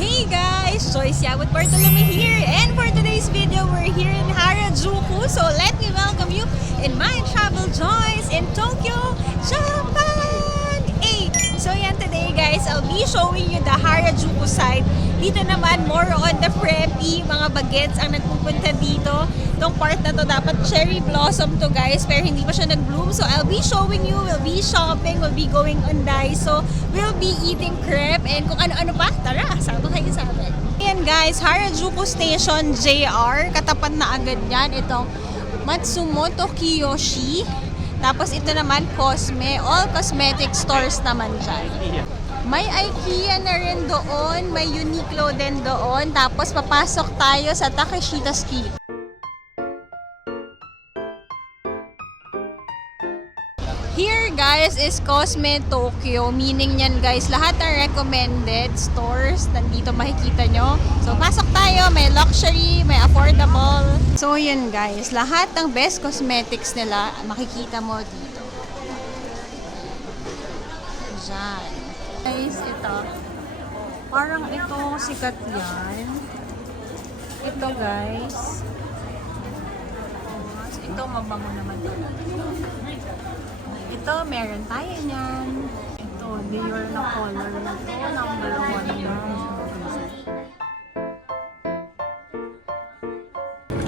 Hey guys! Joyce with Bartolome here, and for today's video, we're here in Harajuku. So let me welcome you in my travel joys in Tokyo, Japan! Hey! So yan today guys, I'll be showing you the Harajuku side. Dito naman, more on the preppy, mga bagets ang nagpupunta dito. Itong part na to, dapat cherry blossom to guys, pero hindi pa siya nag-bloom. So I'll be showing you, we'll be shopping, we'll be going on Daiso, we'll be eating crepe, and kung ano-ano pa, tara, sama kayo sa amin. Ayan guys, Harajuku Station JR, katapat na agad yan, itong Matsumoto Kiyoshi. Tapos ito naman, Cosme, all cosmetic stores naman dyan. May IKEA na rin doon, may Uniqlo din doon, tapos papasok tayo sa Takeshita Street. Here guys is Cosme Tokyo, meaning yan guys, lahat ng recommended stores nandito makikita nyo. So pasok tayo, may luxury, may affordable. So yun guys, lahat ng best cosmetics nila makikita mo dito. Diyan. Guys, ito. Parang ito sikat yan. Ito guys. Ito mabango naman talaga. Ito, meron tayo niyan. Ito, Dior na color na to. Number 1 na.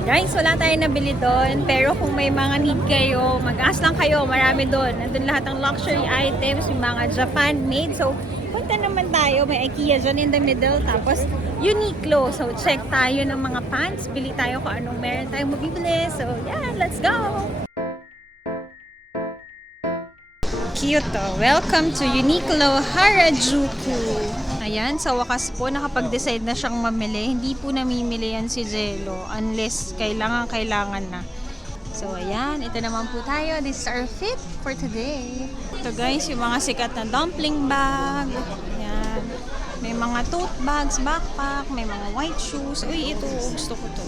Guys, wala tayong nabili doon. Pero kung may mga need kayo, mag-ask lang kayo. Marami doon. Nandun lahat ng luxury items, yung mga Japan-made. So, punta naman tayo. May IKEA dyan in the middle. Tapos, Uniqlo. So, check tayo ng mga pants. Bili tayo kung anong meron tayong mabibili. So, yeah, let's go! Kyoto. Welcome to Uniqlo Harajuku. Ayan, sa wakas po, nakapag-decide na siyang mamili. Hindi po namimili yan si Jello unless kailangan na. So, ayan. Ito naman po tayo. This is our fit for today. Ito guys, yung mga sikat na dumpling bag. Ayan. May mga tote bags, backpack, may mga white shoes. Uy, ito. Gusto ko to.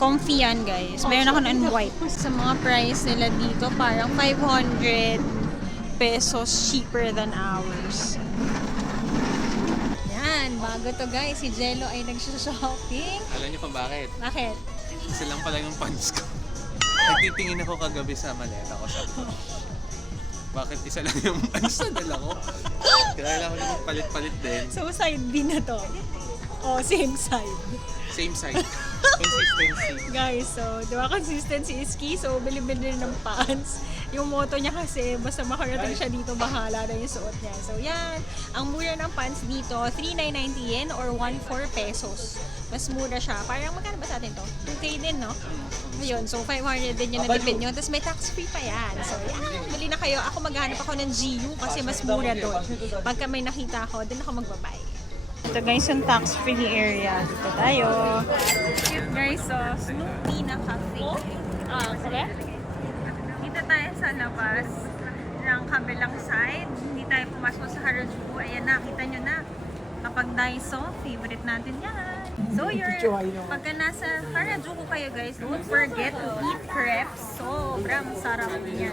Comfy yan guys. Meron ako ng white. Sa mga price nila dito, parang 500 pesos cheaper than ours. Yan, bago to guys. Si Jello ay nag-shopping. Alam niyo kung bakit? Bakit? Isa lang pala yung pants ko. Nagtitingin ako kagabi sa maleta ko. Sabi ko, bakit isa lang yung pants na dala ko? Kailangan ko naman palit-palit din. So, side B na to. O, same side. Same side. Consistency. Guys, so, di ba consistency is key? So, bili-bili ng pants. Yung motto niya kasi, basta makarating siya dito, bahala na yung suot niya. So, yan. Ang mura ng pants dito, 3,990 yen or 14 pesos. Mas mura siya. Parang magkano ba sa atin to? 2K din, no? Ayun, so 500 din yung natipid nyo. Tapos may tax-free pa yan. So, yan. Bili na kayo. Ako maghanap ako ng GU kasi mas mura doon. Pagka may nakita ako, doon ako magbabay. Ito guys, yung tax-free area. Dito tayo. Cute guys, so Snoopy na cafe. Correct? Dito tayo sa labas ng kabilang side. Hindi tayo pumasok sa Harajuku. Ayan na, kita nyo na. Kapag Daiso, favorite natin yan. So pagka nasa Harajuku kayo guys, don't forget to eat crepes. Sobrang sarap yan.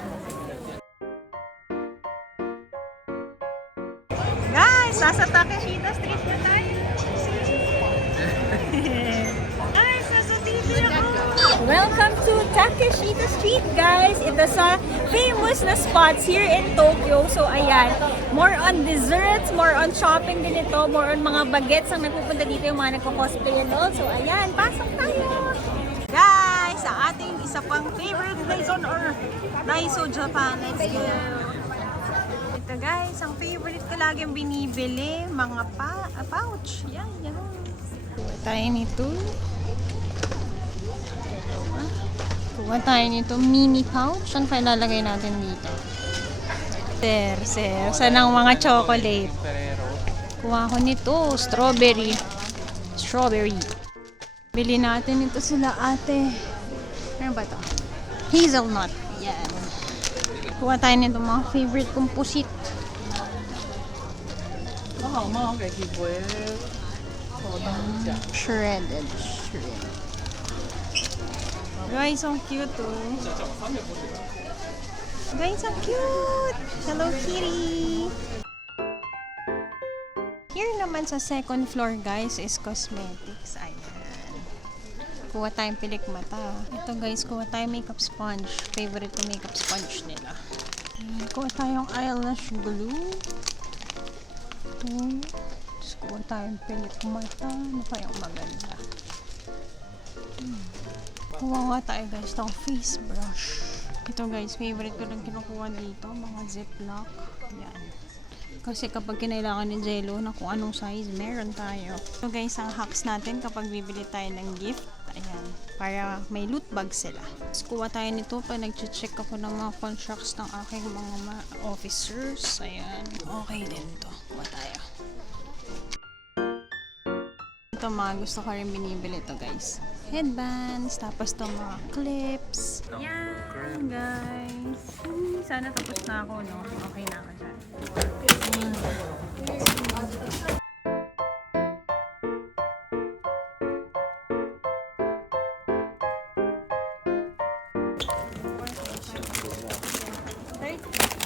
Guys, nasa Takeshita Street na tayo. Guys, nasa TV ako. Welcome to Takeshita Street, guys. Ito sa famous na spots here in Tokyo. So, ayan. More on desserts, more on shopping din ito, more on mga bagets ang nagpupunta dito, yung mga nagko-cosplay and all. So, ayan. Pasok tayo. Guys, sa ating isa pang favorite place on earth, Daiso, Japan. Let's go. Ito guys, ang favorite ko laging binibili, mga pouch. Yan, yan. Kuha tayo nito. Kuha tayo nito, mini pouch. Saan pa ilalagay natin dito? Sir. Saan ang mga chocolate? Kuha ko nito, strawberry. Bili natin ito sila ate. Ano ba ito? Hazelnut. Yan. Kuha tayo nito mga favorite kong pusit. Shredded. Guys, so cute oh. Guys, so cute! Hello Kitty! Here naman sa second floor guys is cosmetics. Ayan. Kuha tayong pilik mata. Ito guys, kuha tayong makeup sponge. Favorite ko makeup sponge nila. Ayan, kuha tayong eyelash glue. Ito. Tapos kuha tayong pilik mata. Ano kayang maganda? Kuha nga tayo guys ng face brush. Ito guys, favorite ko lang kinukuha dito. Mga ziplock. Yan. Kasi kapag kinailangan ng jello na kung anong size, meron tayo. So guys, ang hacks natin kapag bibili tayo ng gift, ayan, para may loot bag sila. Tapos kuha tayo nito pag nag-check ako ng mga contracts ng aking mga officers. Ayan, okay din to. Kuha tayo. Ito mga gusto ko rin binibili to guys. Headbands, tapos to mga clips. Yan guys. Sana tapos na ako, no? Okay na ako dyan.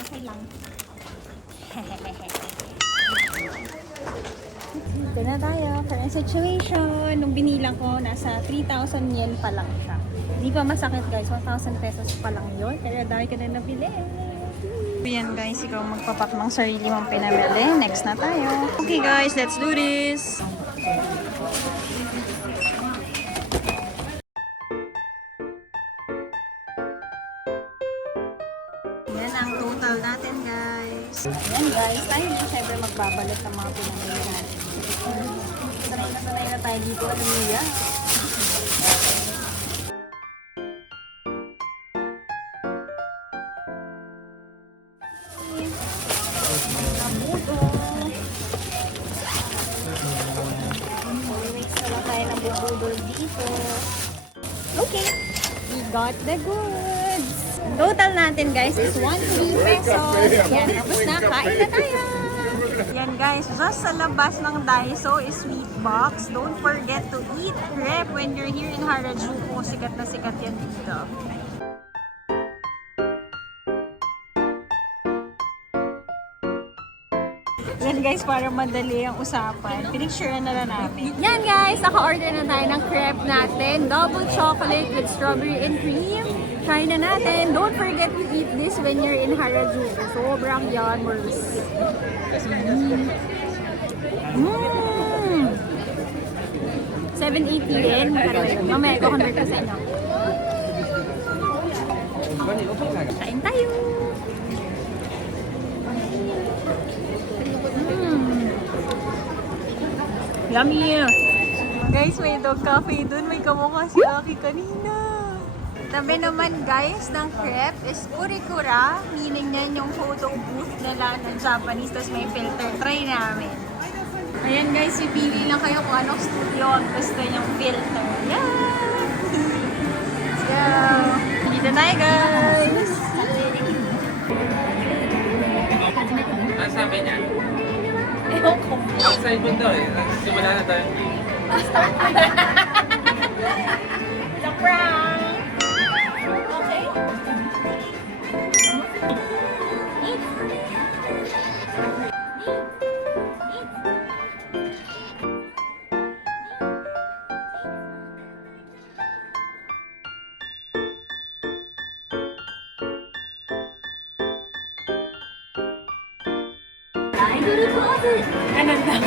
Okay lang. Ito na tayo. Current situation. Nung binilang ko, nasa 3,000 yen pa lang siya. Hindi pa masakit guys. 1,000 pesos pa lang yun. Kaya dahil ka na nabili. Yan guys, ikaw magpapak ng sarili mong pinamili. Next na tayo. Okay guys, let's do this! Yan ang total natin guys. Ayan guys, tayo na syempre magbabalik ng mga pinamili natin. Sanay na tayo dito at Mia. Okay, we got the goods. Total natin guys is 1 pesos. Yan, tapos na, kain na tayo. Yan guys, just sa labas ng Daiso is sweet box. Don't forget to eat crepe when you're here in Harajuku. Sikat na sikat yan dito. Yan guys, para madali ang usapan. Pinicture na lang namin. Yan guys, naka-order na tayo ng crepe natin. Double chocolate with strawberry and cream. Try na natin. Don't forget to eat this when you're in Harajuku. Sobrang yummers. Mmm! 780 yen. Mamaya, ko-convert ko sa inyo. Kain tayo! Yummy! Guys, may dog cafe dun. May kamukha si Aki kanina. Tabi naman guys ng crepe is kurikura. Meaning yan yung photo booth nila ng Japanese. Tapos may filter. Try namin. Ayan guys, pipili lang kayo kung anong studio ang gusto niyong filter. Yan! Let's go! Dito tayo guys! Ano sabi niya? Outside mo daw eh. Simula na tayo. It's a prank! Okay? Ganun daw.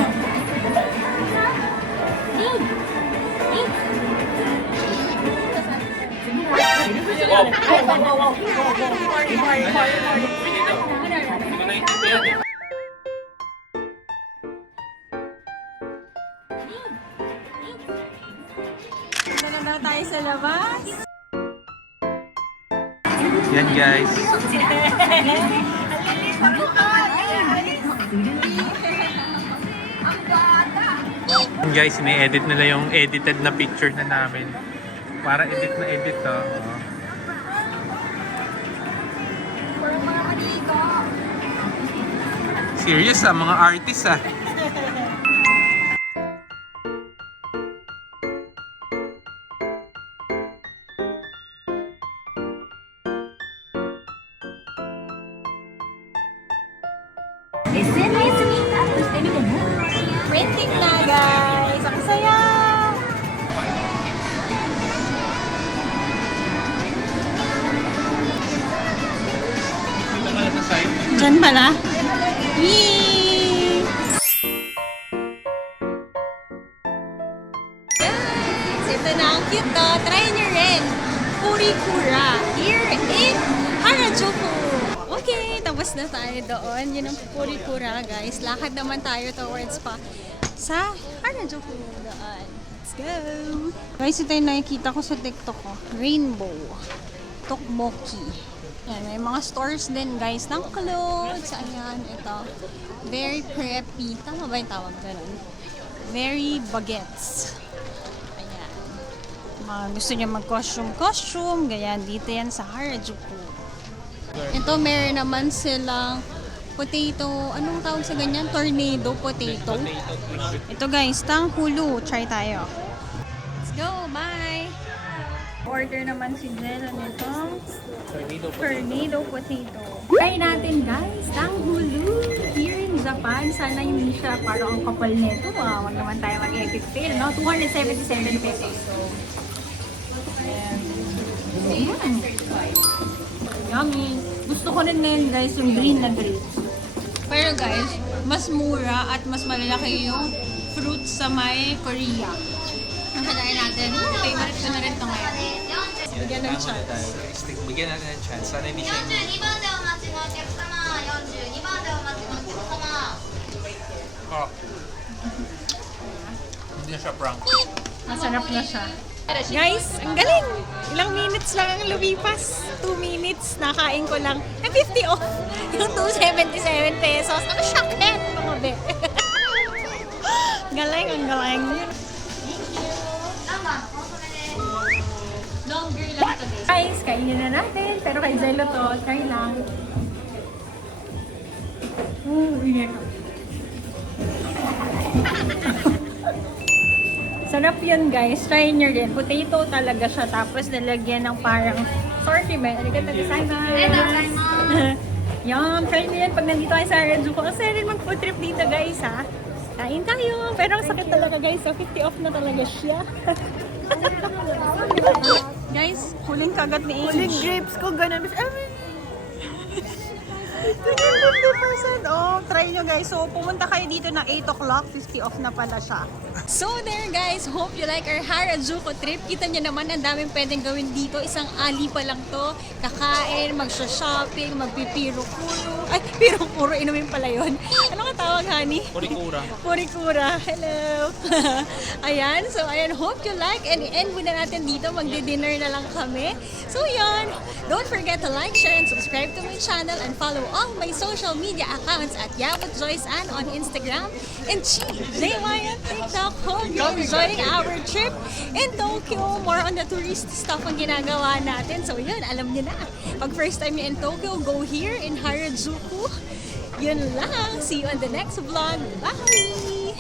Ito na daw tayo sa labas. Yan guys. Guys, ini-edit nila yung edited na picture na namin. Para edit na edit to. Serious ah, mga artist ah. printing na, guys. Ang saya! Diyan pala. Yee! Guys, ito na ang cute to. Try nyo rin. Furikura. Here in Harajuku. Okay, tapos na tayo doon. Yun ang Furikura, guys. Lakad naman tayo towards pa sa Harajuku doon. Let's go! Guys, ito yung nakikita ko sa TikTok ko. Rainbow. Tokmoki. Yan, may mga stores din, guys, ng clothes. Ayan, ito. Very preppy. Tama ba yung tawag ganun? Very bagets. Ayan. Mga gusto niya mag-costume. Ganyan, dito yan sa Harajuku. Ito, meron naman silang potato. Anong tawag sa ganyan? Tornado potato. Ito, guys, tanghulu. Try tayo. Let's go. Bye! Order naman si Jella nitong tornado potato. Try natin, guys, tanghulu here in Japan. Sana hindi siya parang ang kapal nito. Wag naman tayo mag-epic fail, no? 277 pesos. Ayan. Yummy. Gusto ko rin ngayon, guys, yung green na grapes. Pero guys, mas mura at mas malalaki yung fruits sa may Korea. Nakalain natin. Favorite ko na rin ito ngayon. Bigyan ng chance. Bigyan natin ng chance. Sana hindi siya 42番でお待ちのお客様、42番でお待ちのお客様。 Oh. Hindi na siya prank. Masarap na siya. Guys, ang galing! Ilang minutes lang ang lumipas. 2 minutes, nakain ko lang. 50 off yung 277 pesos. Ang shockhead, mga be. Galing, ang galing. Longer lang to this. Guys, kainin na natin. Pero kay Zello to, try lang. Ingat. Sarap yun, guys. Try nyo rin. Potato talaga siya. Tapos nilagyan ng parang sortiment. Arigatou gozaimasu. Yum! Try nyo yan pag nandito kayo sa Harajuku. Ang saya rin mag-food trip dito, guys, ha? Kain tayo. Pero ang sakit talaga, guys. So, 50 off na talaga siya. Guys, huling kagat ni Amy. Huling grapes ko, ganun. 50%. Oh, try nyo, guys. So, pumunta kayo dito na 8 o'clock. 50 off na pala siya. So there, guys. Hope you like our Harajuku trip. Kita nyo naman, ang daming pwedeng gawin dito. Isang ali pa lang to. Kakain, magsha-shopping, magpipiro-kuro. Ay, piro-kuro. Inumin pala yun. Ano ka tawag, honey? Purikura. Purikura. Hello. Ayan. So, ayan. Hope you like. And end muna natin dito. Magdi-dinner na lang kami. So, yan. Don't forget to like, share, and subscribe to my channel and follow all my social media accounts at Yabut Joyce Ann on Instagram and JY on TikTok. Hope you're enjoying our trip in Tokyo. More on the tourist stuff ang ginagawa natin. So, yun. Alam niyo na. Pag first time niyo in Tokyo, go here in Harajuku. Yun lang. See you on the next vlog. Bye!